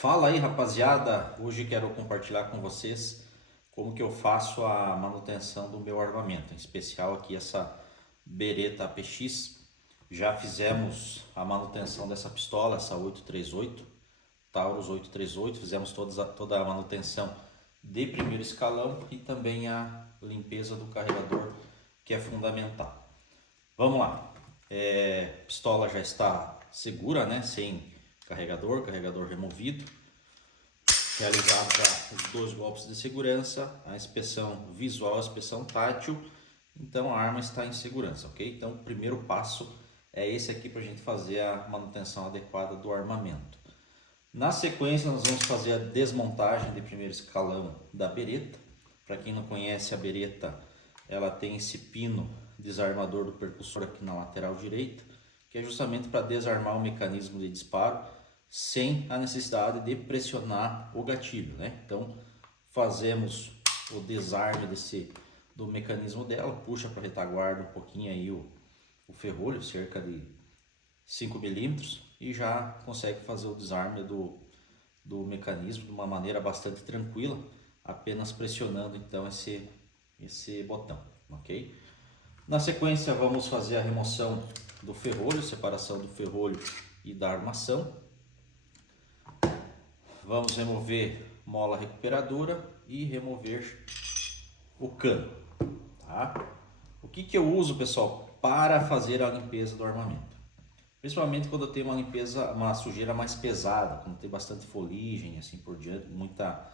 Fala aí, rapaziada, hoje quero compartilhar com vocês como que eu faço a manutenção do meu armamento, em especial aqui essa Beretta APX. Já fizemos a manutenção dessa pistola, essa 838, Taurus 838, fizemos toda a manutenção de primeiro escalão e também a limpeza do carregador, que é fundamental. Vamos lá, pistola já está segura, né? Sem carregador removido, realizado já os dois golpes de segurança, a inspeção visual, a inspeção tátil, então a arma está em segurança, ok? Então o primeiro passo é esse aqui para a gente fazer a manutenção adequada do armamento. Na sequência nós vamos fazer a desmontagem de primeiro escalão da Beretta. Para quem não conhece, a Beretta ela tem esse pino desarmador do percussor aqui na lateral direita, que é justamente para desarmar o mecanismo de disparo sem a necessidade de pressionar o gatilho, né? Então fazemos o desarme do mecanismo dela, puxa para a retaguarda um pouquinho aí o ferrolho, cerca de 5 milímetros, e já consegue fazer o desarme do mecanismo de uma maneira bastante tranquila, apenas pressionando então esse botão, ok? Na sequência vamos fazer a remoção do ferrolho, separação do ferrolho e da armação. Vamos remover mola recuperadora e remover o cano, tá? O que eu uso, pessoal, para fazer a limpeza do armamento? Principalmente quando eu tenho uma sujeira mais pesada, quando tem bastante foligem, assim por diante, muita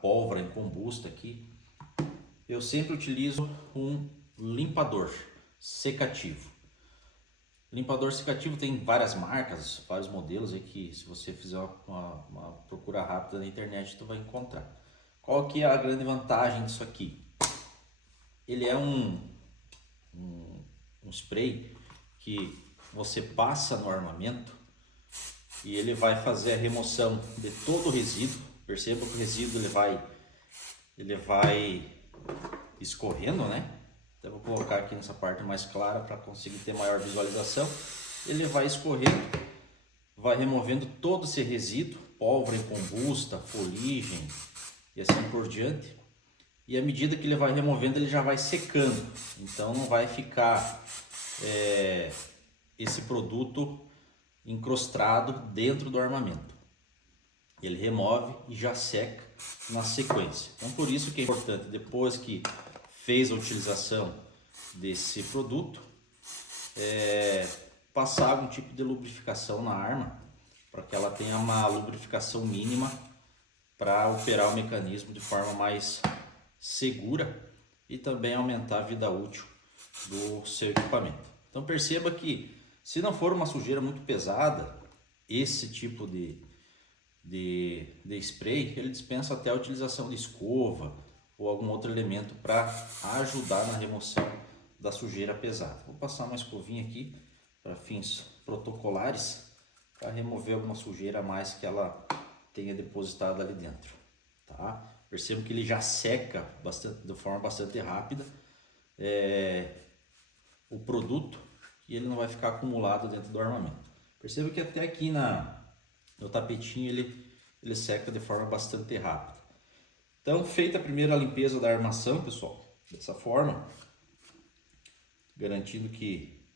pólvora em combusta aqui, eu sempre utilizo um limpador secativo. Limpador secativo tem várias marcas, vários modelos aí que, se você fizer uma procura rápida na internet, tu vai encontrar. Qual que é a grande vantagem disso aqui? Ele é um spray que você passa no armamento e ele vai fazer a remoção de todo o resíduo. Perceba que o resíduo ele vai escorrendo, né? Então, vou colocar aqui nessa parte mais clara para conseguir ter maior visualização. Ele vai escorrendo, vai removendo todo esse resíduo, pólvora em combusta, foligem e assim por diante. E à medida que ele vai removendo, ele já vai secando. Então não vai ficar esse produto encrostado dentro do armamento. Ele remove e já seca na sequência. Então por isso que é importante, depois que fez a utilização desse produto, passar algum tipo de lubrificação na arma, para que ela tenha uma lubrificação mínima para operar o mecanismo de forma mais segura e também aumentar a vida útil do seu equipamento. Então perceba que, se não for uma sujeira muito pesada, esse tipo de spray, ele dispensa até a utilização de escova ou algum outro elemento para ajudar na remoção da sujeira pesada. Vou passar uma escovinha aqui para fins protocolares, para remover alguma sujeira a mais que ela tenha depositado ali dentro, tá? Percebo que ele já seca de forma bastante rápida o produto, e ele não vai ficar acumulado dentro do armamento. Percebo que até aqui no tapetinho ele seca de forma bastante rápida. Então, feita a primeira limpeza da armação, pessoal, dessa forma, garantindo que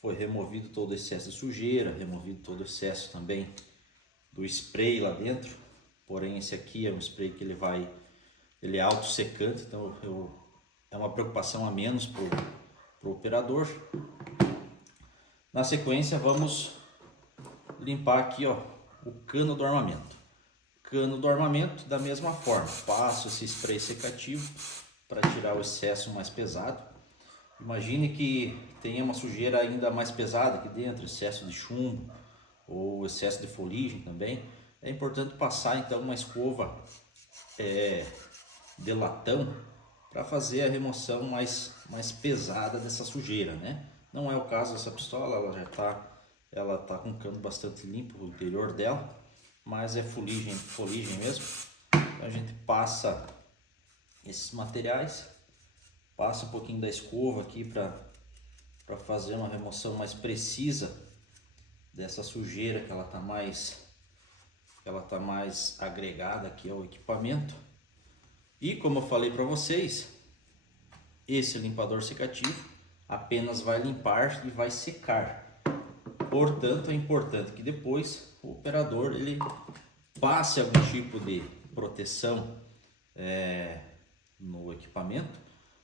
foi removido todo o excesso de sujeira, removido todo o excesso também do spray lá dentro. Porém, esse aqui é um spray que ele é autossecante, então é uma preocupação a menos para o operador. Na sequência, vamos limpar aqui, ó, o cano do armamento. Cano do armamento, da mesma forma, passo esse spray secativo para tirar o excesso mais pesado. Imagine que tenha uma sujeira ainda mais pesada aqui dentro, excesso de chumbo ou excesso de foligem também. É importante passar então uma escova de latão para fazer a remoção mais pesada dessa sujeira, né? Não é o caso dessa pistola, ela tá com o cano bastante limpo, o interior dela, mas é foligem mesmo. Então a gente passa esses materiais, passa um pouquinho da escova aqui para fazer uma remoção mais precisa dessa sujeira, que ela tá mais que ela está mais agregada aqui ao equipamento. E como eu falei para vocês, esse limpador secativo apenas vai limpar e vai secar. Portanto, é importante que depois o operador ele passe algum tipo de proteção no equipamento,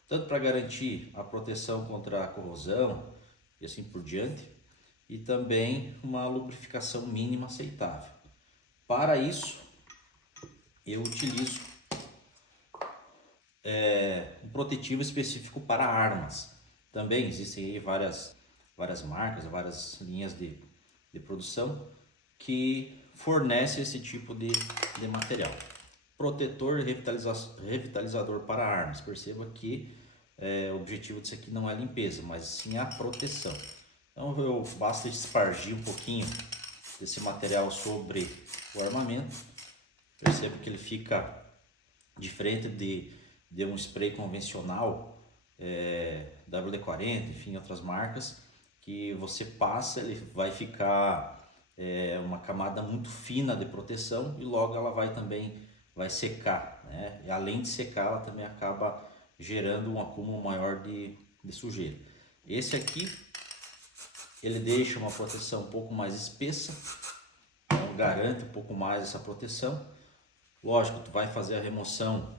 tanto para garantir a proteção contra a corrosão e assim por diante, e também uma lubrificação mínima aceitável. Para isso, eu utilizo um protetivo específico para armas. Também existem aí várias marcas, várias linhas de produção que fornecem esse tipo de material. Protetor e revitalizador para armas. Perceba que o objetivo disso aqui não é a limpeza, mas sim a proteção. Então basta espargir um pouquinho desse material sobre o armamento. Perceba que ele fica diferente de um spray convencional, WD-40, enfim, outras marcas, que você passa, ele vai ficar uma camada muito fina de proteção e logo ela vai secar, né? E além de secar, ela também acaba gerando um acúmulo maior de sujeira. Esse aqui, ele deixa uma proteção um pouco mais espessa, então garante um pouco mais essa proteção. Lógico, tu vai fazer a remoção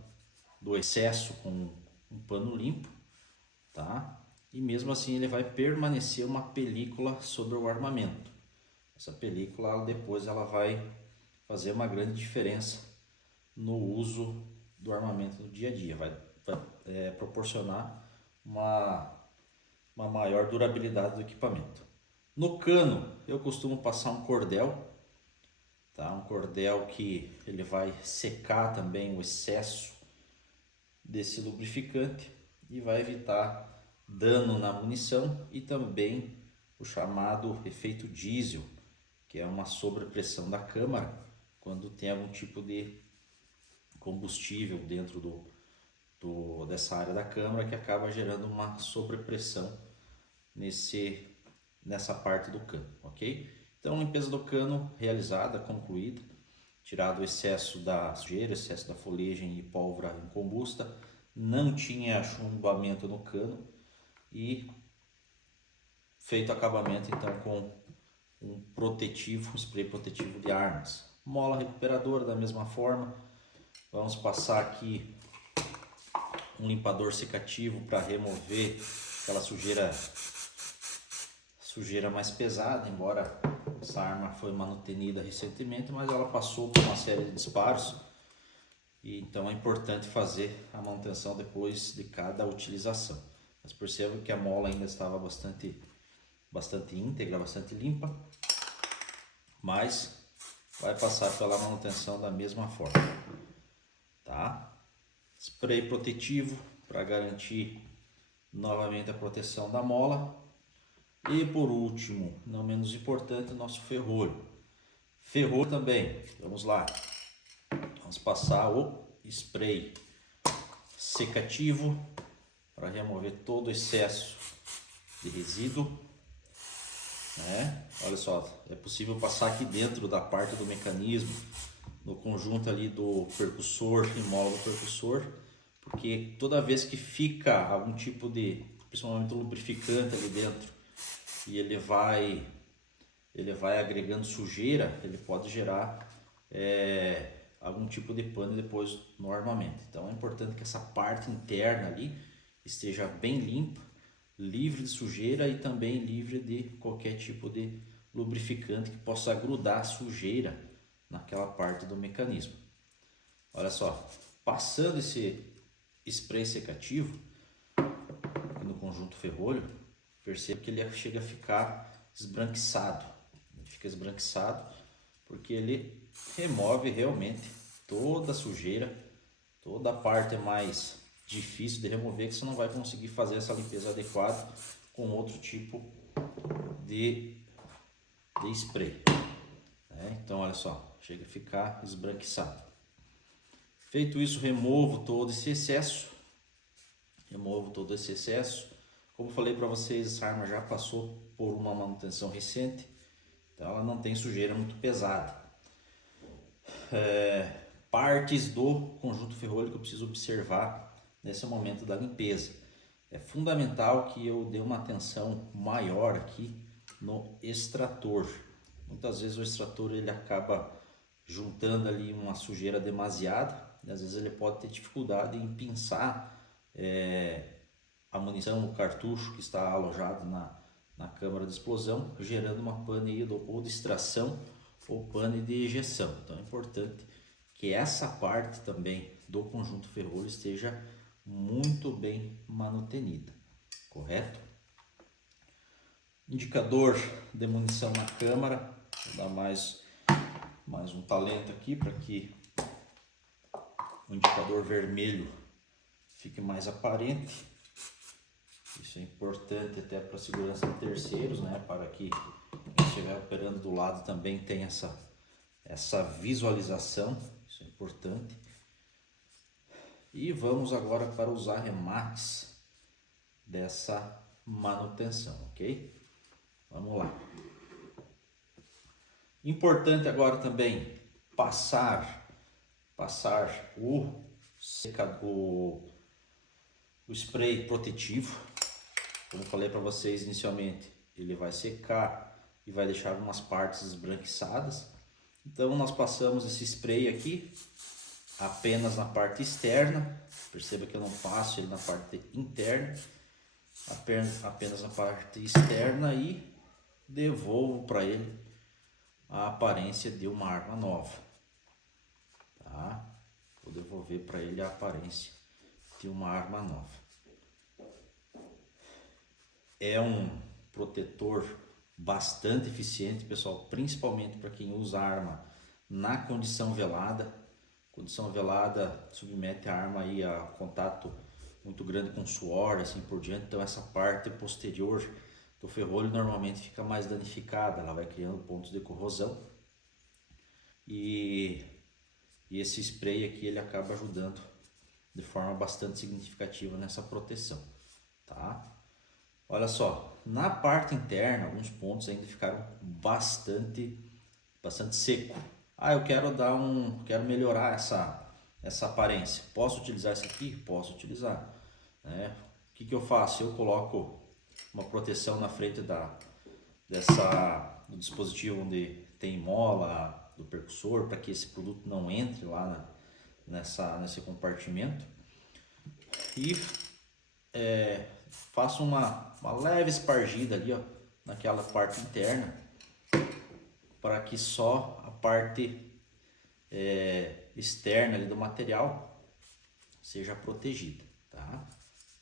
do excesso com um pano limpo, tá? E mesmo assim ele vai permanecer uma película sobre o armamento. Essa película depois ela vai fazer uma grande diferença no uso do armamento no dia a dia, vai proporcionar uma maior durabilidade do equipamento. No cano eu costumo passar um cordel, tá? Um cordel que ele vai secar também o excesso desse lubrificante e vai evitar dano na munição e também o chamado efeito diesel, que é uma sobrepressão da câmara quando tem algum tipo de combustível dentro dessa área da câmara, que acaba gerando uma sobrepressão nessa parte do cano, ok? Então, limpeza do cano realizada, concluída, tirado o excesso da sujeira, excesso da folhagem e pólvora incombusta, não tinha chumbamento no cano e feito acabamento então com um spray protetivo de armas. Mola recuperadora da mesma forma. Vamos passar aqui um limpador secativo para remover aquela sujeira mais pesada, embora essa arma foi manutenida recentemente, mas ela passou por uma série de disparos e então é importante fazer a manutenção depois de cada utilização. Mas percebo que a mola ainda estava bastante íntegra, bastante limpa, mas vai passar pela manutenção da mesma forma, tá? Spray protetivo para garantir novamente a proteção da mola. E por último, não menos importante, o nosso ferrolho. Ferrolho também, vamos lá. Vamos passar o spray secativo para remover todo o excesso de resíduo, né? Olha só, é possível passar aqui dentro da parte do mecanismo, no conjunto ali do percussor e mola do percussor, porque toda vez que fica algum tipo de, principalmente lubrificante ali dentro, e ele vai agregando sujeira, ele pode gerar algum tipo de pano depois no armamento. Então é importante que essa parte interna ali esteja bem limpa, livre de sujeira e também livre de qualquer tipo de lubrificante que possa grudar sujeira naquela parte do mecanismo. Olha só, passando esse spray secativo no conjunto ferrolho, percebo que ele chega a ficar esbranquiçado. Ele fica esbranquiçado porque ele remove realmente toda a sujeira, toda a parte mais difícil de remover, que você não vai conseguir fazer essa limpeza adequada com outro tipo de spray. Então olha só, chega a ficar esbranquiçado. Feito isso, removo todo esse excesso. Como falei para vocês, essa arma já passou por uma manutenção recente, então ela não tem sujeira muito pesada. partes do conjunto ferrolho que eu preciso observar nesse momento da limpeza. É fundamental que eu dê uma atenção maior aqui no extrator. Muitas vezes o extrator ele acaba juntando ali uma sujeira demasiada, e às vezes ele pode ter dificuldade em pinçar a munição, o cartucho que está alojado na câmara de explosão, gerando uma pane ou de extração ou pane de ejeção. Então é importante que essa parte também do conjunto ferrolho esteja muito bem manutenida, correto? Indicador de munição na câmara, vou dar mais um talento aqui para que o indicador vermelho fique mais aparente. Isso é importante até para a segurança de terceiros, né? Para que quem estiver operando do lado também tenha essa visualização, isso é importante. E vamos agora para os arremates dessa manutenção, ok? Vamos lá. Importante agora também passar o spray protetivo. Como eu falei para vocês inicialmente, ele vai secar e vai deixar algumas partes esbranquiçadas. Então nós passamos esse spray aqui apenas na parte externa. Perceba que eu não passo ele na parte interna, apenas na parte externa, e devolvo para ele a aparência de uma arma nova, tá? Vou devolver para ele a aparência de uma arma nova. É um protetor bastante eficiente, pessoal, principalmente para quem usa a arma na condição velada. Condição velada submete a arma aí a contato muito grande com suor, assim por diante. Então essa parte posterior do ferrolho normalmente fica mais danificada, ela vai criando pontos de corrosão. E esse spray aqui ele acaba ajudando de forma bastante significativa nessa proteção, tá? Olha só, na parte interna alguns pontos ainda ficaram bastante seco. Eu quero melhorar essa aparência. Posso utilizar isso aqui? Posso utilizar. O que eu faço? Eu coloco uma proteção na frente do dispositivo onde tem mola do percussor, para que esse produto não entre lá nesse compartimento. E faço uma leve espargida ali, ó, naquela parte interna, para que só a parte externa ali do material seja protegida, tá?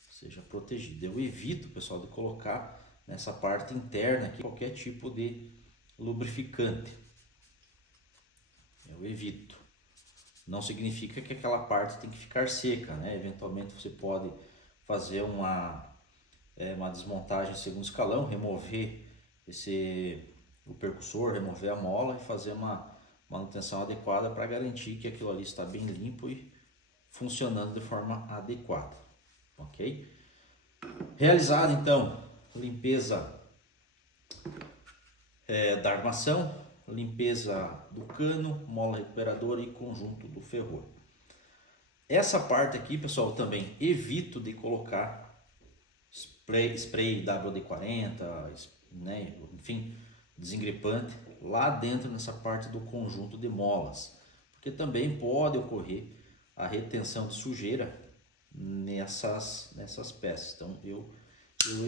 Seja protegida. Eu evito, pessoal, de colocar nessa parte interna aqui qualquer tipo de lubrificante. Eu evito. Não significa que aquela parte tem que ficar seca, né? Eventualmente você pode fazer uma desmontagem em segundo escalão, remover o percussor, remover a mola e fazer uma manutenção adequada para garantir que aquilo ali está bem limpo e funcionando de forma adequada, ok? Realizada então limpeza da armação, limpeza do cano, mola recuperadora e conjunto do ferrolho. Essa parte aqui, pessoal, eu também evito de colocar spray WD-40, né, enfim, desengripante lá dentro nessa parte do conjunto de molas, porque também pode ocorrer a retenção de sujeira nessas peças. Então eu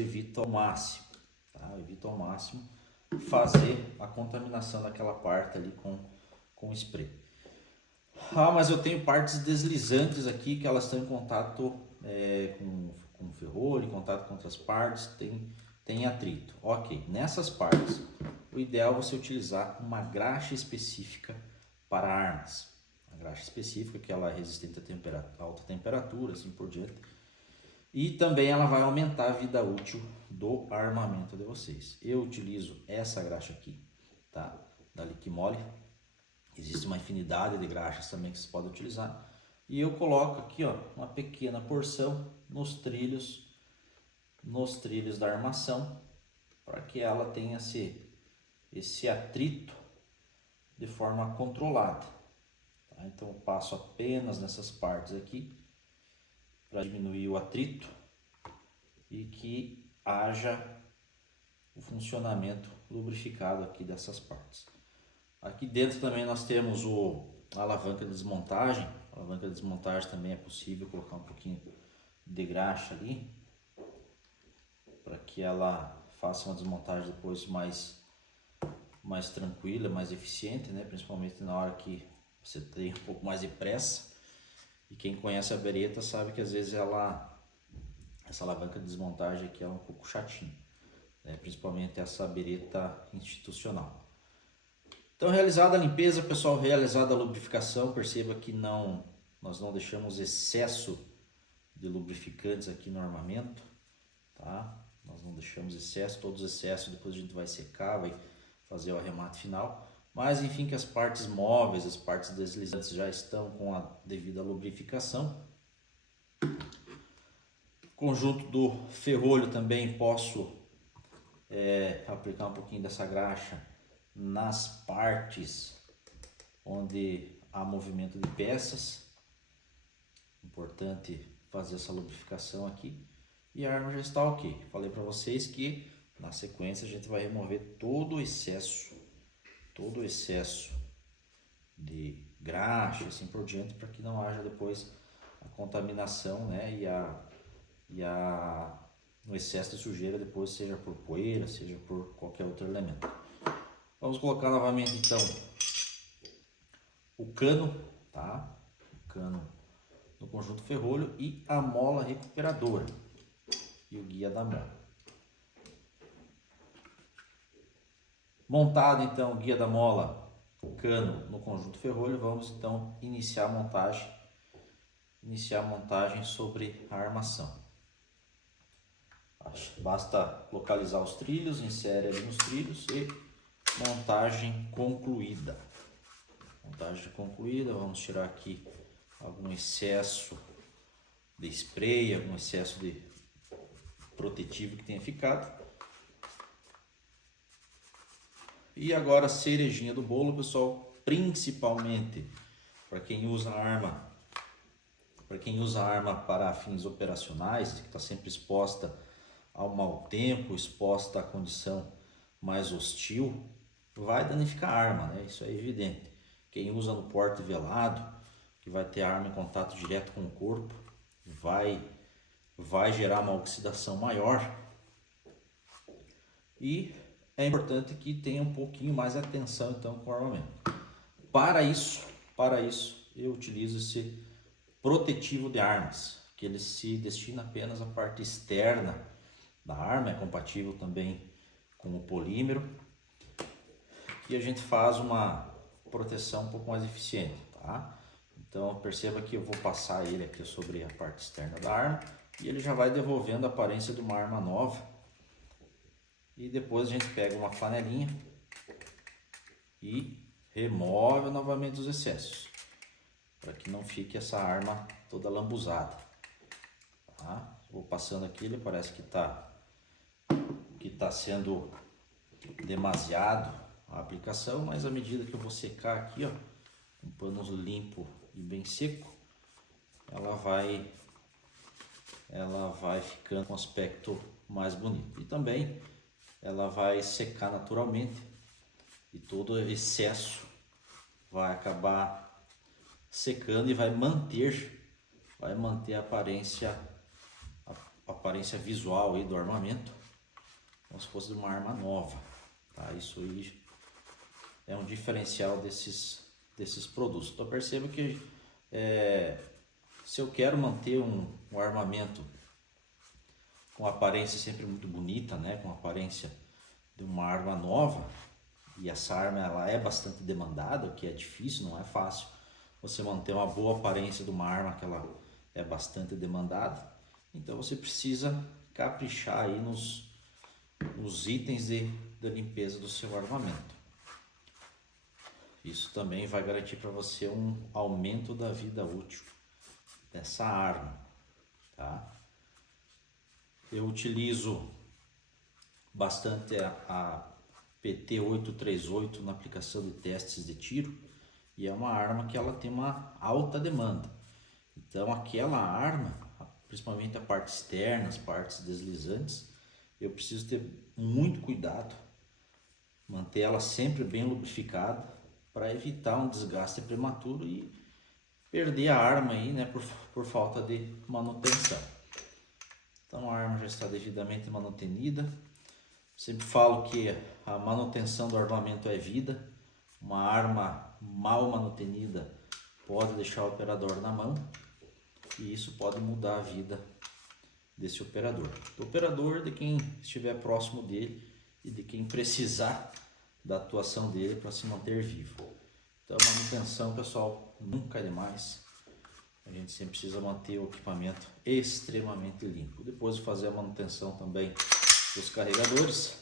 evito ao máximo, tá? Eu evito ao máximo fazer a contaminação daquela parte ali com spray. Mas eu tenho partes deslizantes aqui que elas estão em contato com ferrolho, em contato com outras partes, tem atrito. Ok, nessas partes o ideal é você utilizar uma graxa específica para armas. A graxa específica que ela é resistente a alta temperatura, assim por diante. E também ela vai aumentar a vida útil do armamento de vocês. Eu utilizo essa graxa aqui, tá? Da Liquimole. Existe uma infinidade de graxas também que vocês podem utilizar. E eu coloco aqui, ó, uma pequena porção nos trilhos da armação, para que ela tenha esse atrito de forma controlada. Tá? Então eu passo apenas nessas partes aqui para diminuir o atrito e que haja o funcionamento lubrificado aqui dessas partes. Aqui dentro também nós temos a alavanca de desmontagem. A alavanca de desmontagem também é possível colocar um pouquinho de graxa ali, para que ela faça uma desmontagem depois mais tranquila, mais eficiente, né? Principalmente na hora que você tem um pouco mais de pressa. E quem conhece a bereta sabe que às vezes essa alavanca de desmontagem aqui é um pouco chatinha, né? Principalmente essa bereta institucional. Então, realizada a limpeza, pessoal, realizada a lubrificação, perceba que nós não deixamos excesso de lubrificantes aqui no armamento, tá? Nós não deixamos excesso, todos os excessos depois a gente vai secar, vai fazer o arremate final. Mas enfim, que as partes móveis, as partes deslizantes já estão com a devida lubrificação. Conjunto do ferrolho também posso aplicar um pouquinho dessa graxa nas partes onde há movimento de peças. Importante fazer essa lubrificação aqui. E a arma já está ok. Falei para vocês que na sequência a gente vai remover todo o excesso de graxa e assim por diante, para que não haja depois a contaminação, né? O excesso de sujeira depois, seja por poeira, seja por qualquer outro elemento. Vamos colocar novamente então o cano, tá? O cano no conjunto ferrolho e a mola recuperadora e o guia da mola. Montado então o guia da mola, o cano no conjunto ferrolho, vamos então iniciar a montagem sobre a armação. Basta localizar os trilhos, insere ali nos trilhos e montagem concluída. Montagem concluída, vamos tirar aqui algum excesso de spray, algum excesso de protetivo que tenha ficado. E agora a cerejinha do bolo, pessoal, principalmente para quem usa a arma, para fins operacionais, que está sempre exposta ao mau tempo, exposta à condição mais hostil, vai danificar a arma, né? Isso é evidente. Quem usa no porte velado, que vai ter a arma em contato direto com o corpo, vai gerar uma oxidação maior. E é importante que tenha um pouquinho mais de atenção então com o armamento. Para isso eu utilizo esse protetivo de armas, que ele se destina apenas à parte externa da arma, é compatível também com o polímero, e a gente faz uma proteção um pouco mais eficiente, tá? Então perceba que eu vou passar ele aqui sobre a parte externa da arma e ele já vai devolvendo a aparência de uma arma nova. E depois a gente pega uma flanelinha e remove novamente os excessos, para que não fique essa arma toda lambuzada, tá? Vou passando aqui, ele parece que tá sendo demasiado a aplicação, mas à medida que eu vou secar aqui, ó, com pano limpo e bem seco, ela vai ficando com um aspecto mais bonito. E também ela vai secar naturalmente e todo excesso vai acabar secando e vai manter a aparência visual aí do armamento, como se fosse uma arma nova, tá? Isso aí é um diferencial desses produtos. Então perceba que se eu quero manter um armamento com aparência sempre muito bonita, né, com aparência de uma arma nova, e essa arma ela é bastante demandada, o que é difícil, não é fácil você manter uma boa aparência de uma arma que ela é bastante demandada. Então você precisa caprichar aí nos itens da limpeza do seu armamento. Isso também vai garantir para você um aumento da vida útil dessa arma, tá? Eu utilizo bastante a PT 838 na aplicação de testes de tiro. e é uma arma que ela tem uma alta demanda. Então aquela arma, principalmente a parte externa, as partes deslizantes, eu preciso ter muito cuidado, manter ela sempre bem lubrificada para evitar um desgaste prematuro e perder a arma aí, né, por falta de manutenção. Então a arma já está devidamente manutenida. Sempre falo que a manutenção do armamento é vida. Uma arma mal manutenida pode deixar o operador na mão e isso pode mudar a vida desse operador. Do operador, de quem estiver próximo dele e de quem precisar da atuação dele para se manter vivo. Então, a manutenção, pessoal, nunca é demais. A gente sempre precisa manter o equipamento extremamente limpo. Depois de fazer a manutenção também dos carregadores,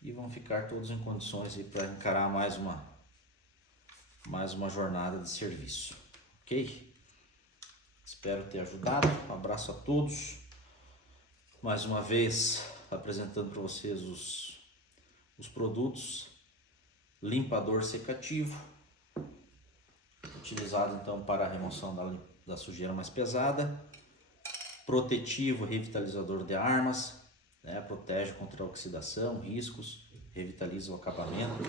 e vão ficar todos em condições para encarar mais uma jornada de serviço. Ok? Espero ter ajudado. Um abraço a todos. Mais uma vez apresentando para vocês os produtos. Limpador secativo, utilizado então para a remoção da sujeira mais pesada. Protetivo revitalizador de armas, né? Protege contra a oxidação, riscos, revitaliza o acabamento.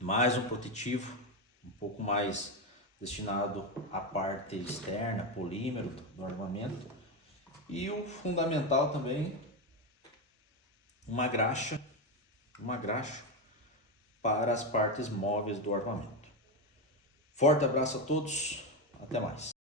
Mais um protetivo, um pouco mais destinado à parte externa, polímero do armamento. E o fundamental também, uma graxa para as partes móveis do armamento. Forte abraço a todos, até mais.